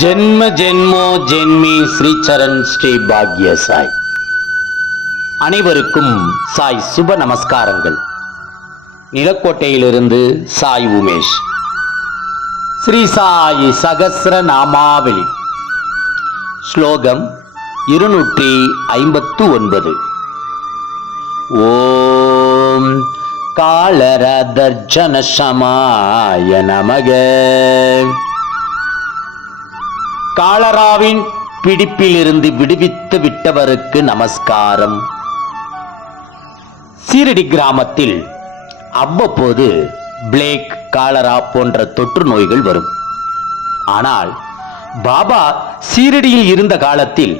ஜென்ம ஜென்மோ ஜென்மி ஸ்ரீச்சரண் ஸ்ரீ பாக்ய சாய் அனைவருக்கும் சாய் சுப நமஸ்காரங்கள். நிலக்கோட்டையிலிருந்து சாய் உமேஷ். ஸ்ரீ சாய் சகசிர நாமாவளி. ஸ்லோகம் இருநூற்றி ஐம்பத்து ஒன்பது. ஓம் காலரதர்ஜன சமாய நமக. காலராவின் பிடிப்பிலிருந்து விடுவித்து விட்டவருக்கு நமஸ்காரம். சீரடி கிராமத்தில் அவ்வப்போது பிளேக் காலரா போன்ற தொற்று நோய்கள் வரும். ஆனால் பாபா சீரடியில் இருந்த காலத்தில்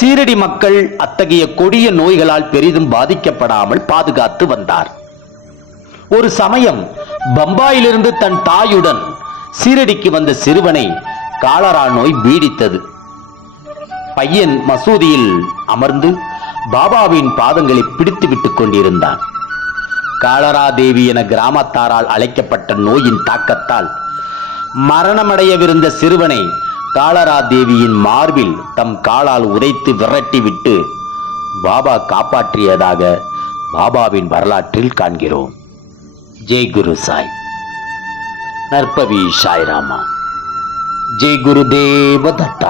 சீரடி மக்கள் அத்தகைய கொடிய நோய்களால் பெரிதும் பாதிக்கப்படாமல் பாதுகாத்து வந்தார். ஒரு சமயம் பம்பாயிலிருந்து தன் தாயுடன் சீரடிக்கு வந்த சிறுவனை காலரா நோய் பீடித்தது. பையன் மசூதியில் அமர்ந்து பாபாவின் பாதங்களை பிடித்து விட்டுக் கொண்டிருந்தான். காலரா தேவி என கிராமத்தாரால் அழைக்கப்பட்ட நோயின் தாக்கத்தால் மரணமடையவிருந்த சிறுவனை காலரா தேவியின் மார்பில் தம் காலால் உதைத்து விரட்டிவிட்டு பாபா காப்பாற்றியதாக பாபாவின் வரலாற்றில் காண்கிறோம். ஜெய் குரு சாய். நற்பவி சாய்ராமா. జై గురుదేవ దత్త.